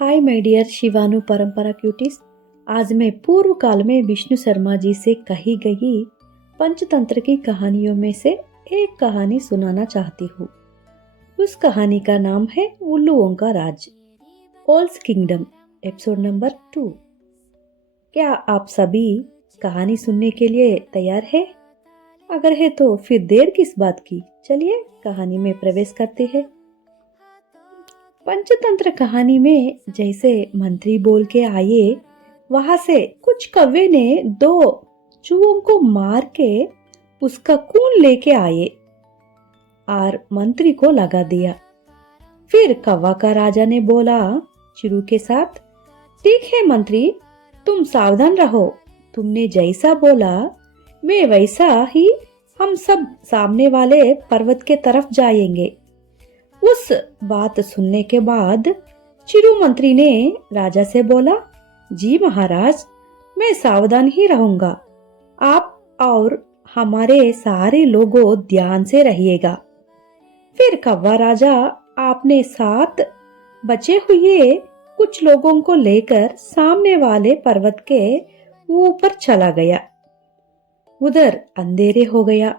Hi my dear शिवानु परंपरा cuties. आज मैं पूर्व काल में विष्णु शर्मा जी से कही गई पंचतंत्र की कहानियों में से एक कहानी सुनाना चाहती हूँ। उस कहानी का नाम है उल्लुओं का राज, ओल्स किंगडम, एपिसोड नंबर 2। क्या आप सभी कहानी सुनने के लिए तैयार है? अगर है तो फिर देर किस बात की, चलिए कहानी में प्रवेश करते हैं। पंचतंत्र कहानी में जैसे मंत्री बोल के आए, वहां से कुछ कौवे ने 2 चूहों को मार के उसका खून लेके आए और मंत्री को लगा दिया। फिर कौवा का राजा ने बोला चिरू के साथ, ठीक है मंत्री, तुम सावधान रहो, तुमने जैसा बोला मैं वैसा ही हम सब सामने वाले पर्वत के तरफ जाएंगे। उस बात सुनने के बाद चिरू मंत्री ने राजा से बोला, जी महाराज, मैं सावधान ही रहूंगा, आप और हमारे सारे लोगों ध्यान से रहिएगा। फिर कौवा राजा आपने साथ बचे हुए कुछ लोगों को लेकर सामने वाले पर्वत के ऊपर चला गया। उधर अंधेरे हो गया,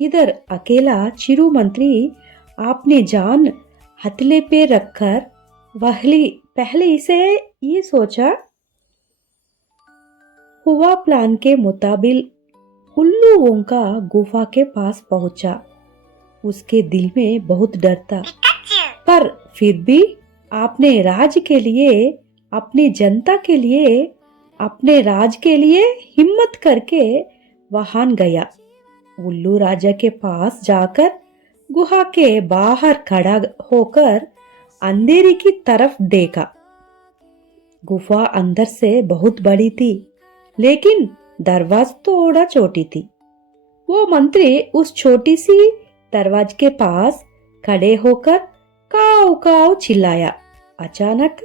इधर अकेला चिरू मंत्री आपने जान हथले पे रखकर पहले से ये सोचा हुआ प्लान के मुताबिक उल्लुओं का गुफा के पास पहुंचा। उसके दिल में बहुत डर था, पर फिर भी आपने राज के लिए, अपनी जनता के लिए, अपने राज के लिए हिम्मत करके वहां गया। उल्लू राजा के पास जाकर गुहा के बाहर खड़ा होकर अंधेरे की तरफ देखा। गुफा अंदर से बहुत बड़ी थी, लेकिन दरवाजा थोड़ा छोटी थी। वो मंत्री उस छोटी सी दरवाजे के पास खड़े होकर काव काव चिल्लाया। अचानक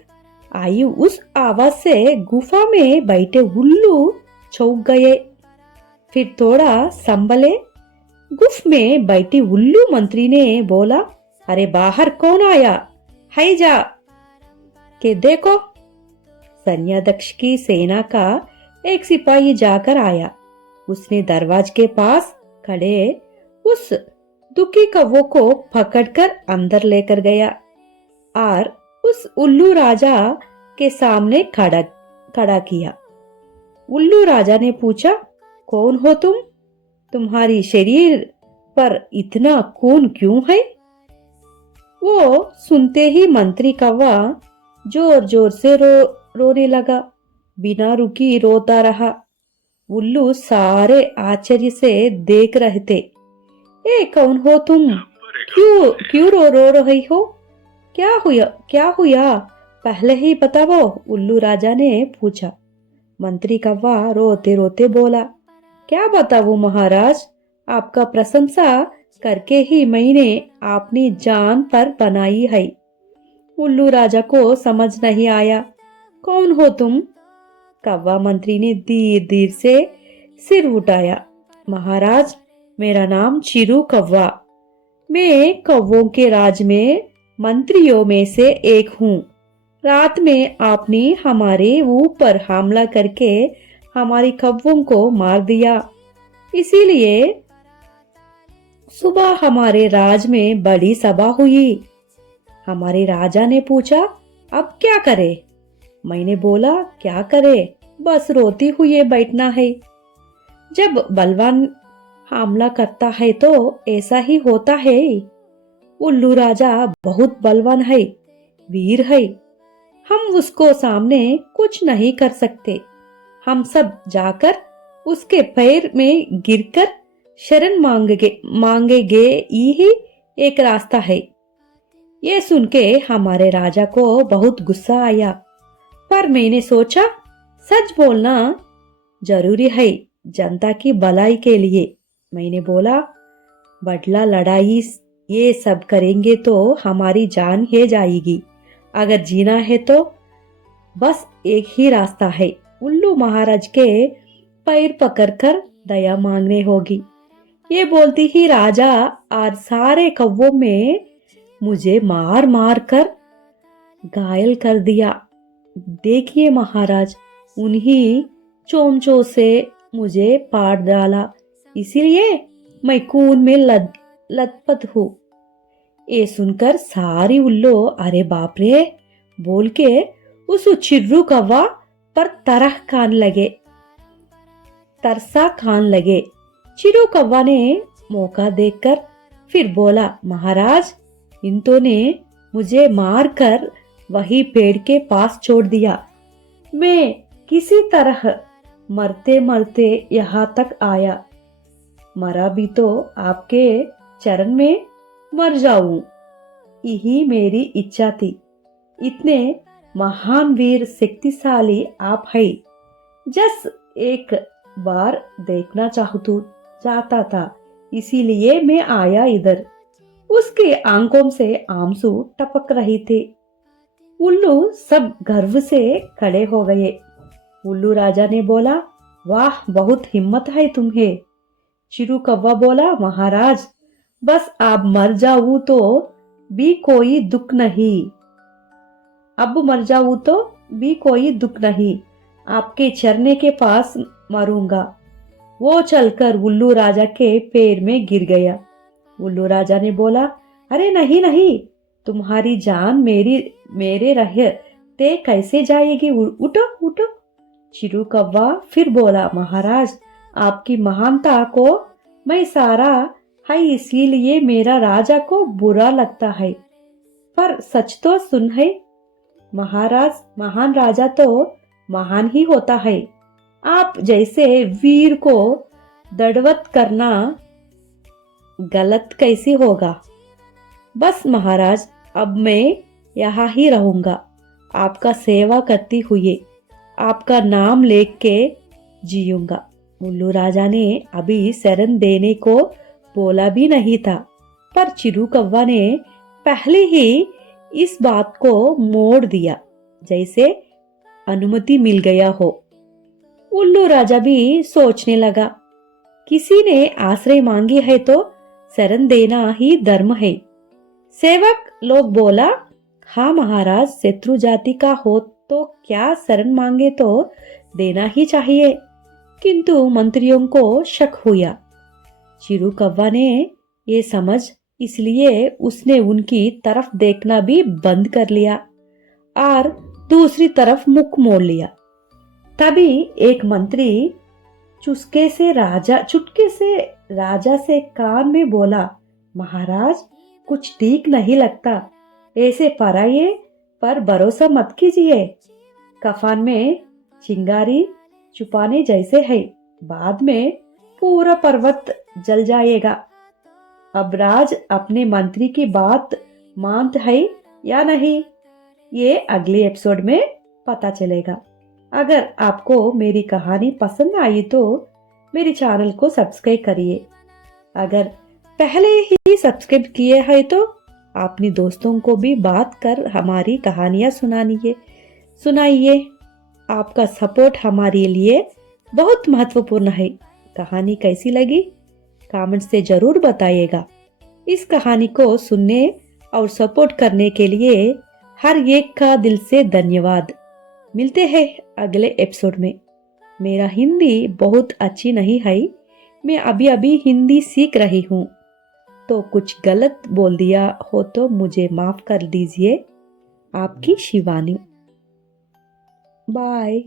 आई उस आवाज से गुफा में बैठे उल्लू चौंक गए। फिर थोड़ा संभले, गुफ में बैठी उल्लू मंत्री ने बोला, अरे बाहर कौन आया है, जा के देखो। सैन्याध्यक्ष की सेना का एक सिपाही जाकर आया। उसने दरवाजे के पास खड़े उस दुखी कौवे को पकड़कर अंदर लेकर गया और उस उल्लू राजा के सामने खड़ा किया। उल्लू राजा ने पूछा, कौन हो तुम? तुम्हारी शरीर पर इतना खून क्यों है? वो सुनते ही मंत्री कौवा जोर जोर से रोने लगा, बिना रुकी रोता रहा। उल्लू सारे आश्चर्य से देख रहे थे। ए कौन हो तुम? क्यों रो रही हो? क्या हुआ पहले ही बताओ, उल्लू राजा ने पूछा। मंत्री कौवा रोते रोते बोला, क्या बताऊं महाराज, आपका प्रशंसा करके ही मैंने अपनी जान पर बनाई है। उल्लू राजा को समझ नहीं आया, कौन हो तुम? कौवा मंत्री ने धीरे धीरे से सिर उठाया, महाराज, मेरा नाम चिरू कौवा, मैं कौवों के राज में मंत्रियों में से एक हूँ। रात में आपने हमारे ऊपर हमला करके हमारी कौवों को मार दिया, इसीलिए सुबह हमारे राज में बड़ी सभा हुई। हमारे राजा ने पूछा, अब क्या करे? मैंने बोला, क्या करे, बस रोती हुई बैठना है। जब बलवान हमला करता है तो ऐसा ही होता है। उल्लू राजा बहुत बलवान है, वीर है, हम उसको सामने कुछ नहीं कर सकते। हम सब जाकर उसके पैर में गिरकर शरण मांगेंगे, यही एक रास्ता है। ये सुन के हमारे राजा को बहुत गुस्सा आया, पर मैंने सोचा सच बोलना जरूरी है जनता की भलाई के लिए। मैंने बोला, बदला लड़ाई ये सब करेंगे तो हमारी जान ही जाएगी, अगर जीना है तो बस एक ही रास्ता है, उल्लू महाराज के पैर पकड़कर दया मांगने होगी। ये बोलती ही राजा और सारे कौवों में मुझे मार मार कर घायल कर दिया। देखिए महाराज, उन्हीं चोमचों से मुझे पाट डाला, इसीलिए मैं खून में लथपथ हूँ। ये सुनकर सारी उल्लू अरे बाप रे बोल के उस चिर्रू कौवा पर तरसा खान लगे। चिरू कौवा ने मौका देखकर फिर बोला, महाराज, इनको ने मुझे मारकर वही पेड़ के पास छोड़ दिया। मैं किसी तरह मरते मरते यहाँ तक आया, मरा भी तो आपके चरण में मर जाऊं, यही मेरी इच्छा थी। इतने महान वीर शक्तिशाली आप है, जस एक बार देखना चाहता था, इसीलिए मैं आया इधर। उसके आंखों से आंसू टपक रहे थे। उल्लू सब गर्व से खड़े हो गए। उल्लू राजा ने बोला, वाह, बहुत हिम्मत है तुम्हें। चिरू कौवा बोला, महाराज, बस आप मर जाऊं तो भी कोई दुख नहीं। अब मर जाऊं तो भी कोई दुख नहीं, आपके चरने के पास मरूंगा। वो चलकर उल्लू राजा के पैर में गिर गया। उल्लू राजा ने बोला, अरे नहीं नहीं, तुम्हारी जान मेरे रहते कैसे जाएगी, उठो उठो। चिरू कौवा फिर बोला, महाराज, आपकी महानता को मैं सारा है, इसीलिए मेरा राजा को बुरा लगता है, पर सच तो सुन है, महाराज, महान राजा तो महान ही होता है। आप जैसे वीर को दंडवत करना गलत कैसे होगा। बस महाराज, अब मैं यहाँ ही रहूंगा, आपका सेवा करती हुई आपका नाम लेके जीऊंगा। उल्लू राजा ने अभी शरण देने को बोला भी नहीं था, पर चिरू कौवा ने पहले ही इस बात को मोड़ दिया, जैसे अनुमति मिल गया हो। उल्लू राजा भी सोचने लगा, किसी ने आश्रय मांगी है तो शरण देना ही धर्म है। सेवक लोग बोला, हाँ महाराज, शत्रु जाति का हो तो क्या शरण मांगे तो देना ही चाहिए। किंतु मंत्रियों को शक हुआ। चिरू कौवा ने ये समझ, इसलिए उसने उनकी तरफ देखना भी बंद कर लिया और दूसरी तरफ मुख मोड़ लिया। तभी एक मंत्री चुटके से राजा से कान में बोला, महाराज, कुछ ठीक नहीं लगता, ऐसे पराये पर भरोसा मत कीजिए। कफन में चिंगारी छुपाने जैसे है, बाद में पूरा पर्वत जल जाएगा। अब राज अपने मंत्री की बात मानता है या नहीं, ये अगले एपिसोड में पता चलेगा। अगर आपको मेरी कहानी पसंद आई तो मेरे चैनल को सब्सक्राइब करिए। अगर पहले ही सब्सक्राइब किए हैं तो अपने दोस्तों को भी बात कर हमारी कहानियां सुनाइए। आपका सपोर्ट हमारे लिए बहुत महत्वपूर्ण है। कहानी कैसी लगी कमेंट से जरूर बताइएगा। इस कहानी को सुनने और सपोर्ट करने के लिए हर एक का दिल से धन्यवाद। मिलते हैं अगले एपिसोड में। मेरा हिंदी बहुत अच्छी नहीं है, मैं अभी हिंदी सीख रही हूँ, तो कुछ गलत बोल दिया हो तो मुझे माफ कर दीजिए। आपकी शिवानी। बाय।